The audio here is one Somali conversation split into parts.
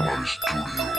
My Studio.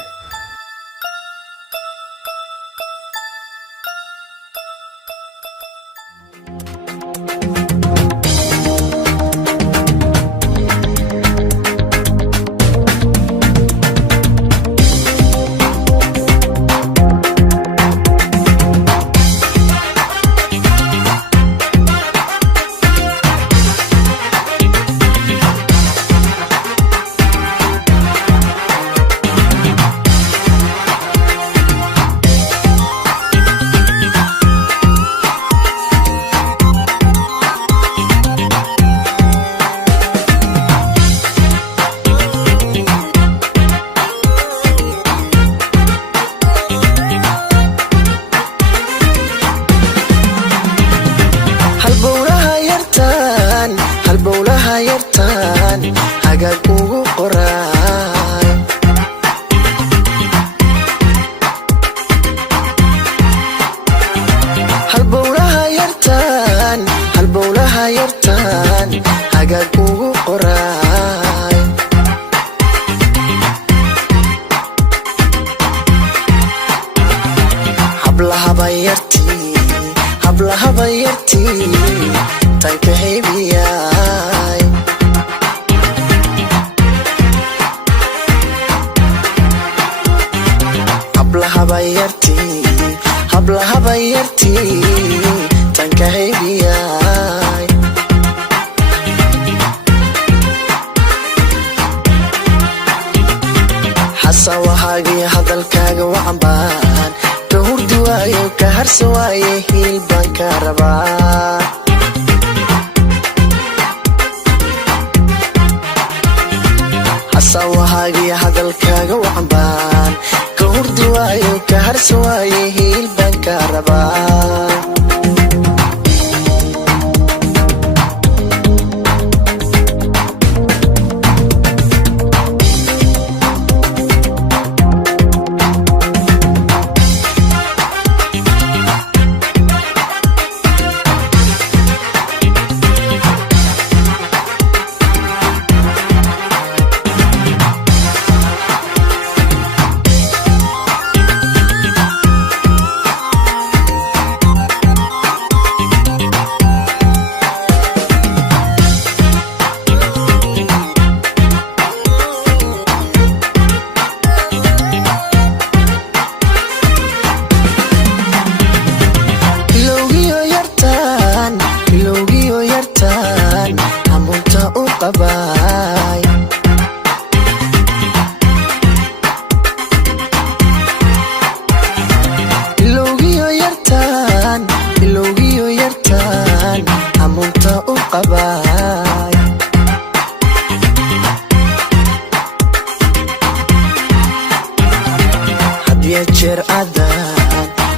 hablaha bayarti tanka heebiyay hablaha bayarti tanka heebiyay xasawahaagi hadalkaaga wacanbaan kahurdi waayo ka harsi waaye hiil baan ka rabaa xasawahaagi hadalkaaga wacanbaan kahurdi waayo ka harsi waaye hiil baan ka rabaa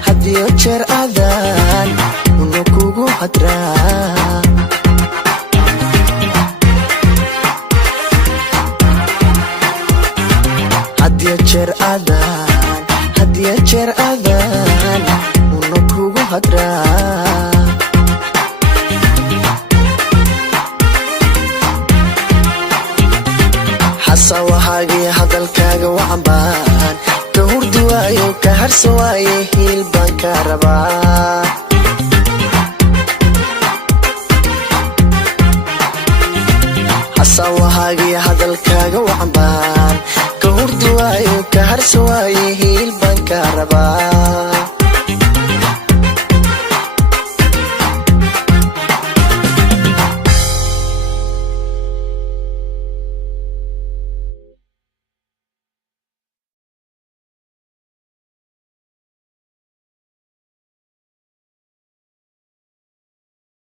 hadiyo jeer adan una kugu hadraa hadiyo jeer adan una kugu hadraa xasawahaagi hadalkaaga wacanbaan kahurdi waayo ka harsi waaye hiil baan ka rabaa xasawahaagi hadalkaaga wacanbaan kahurdi waayo ka harsi waaye hiil baan ka rabaa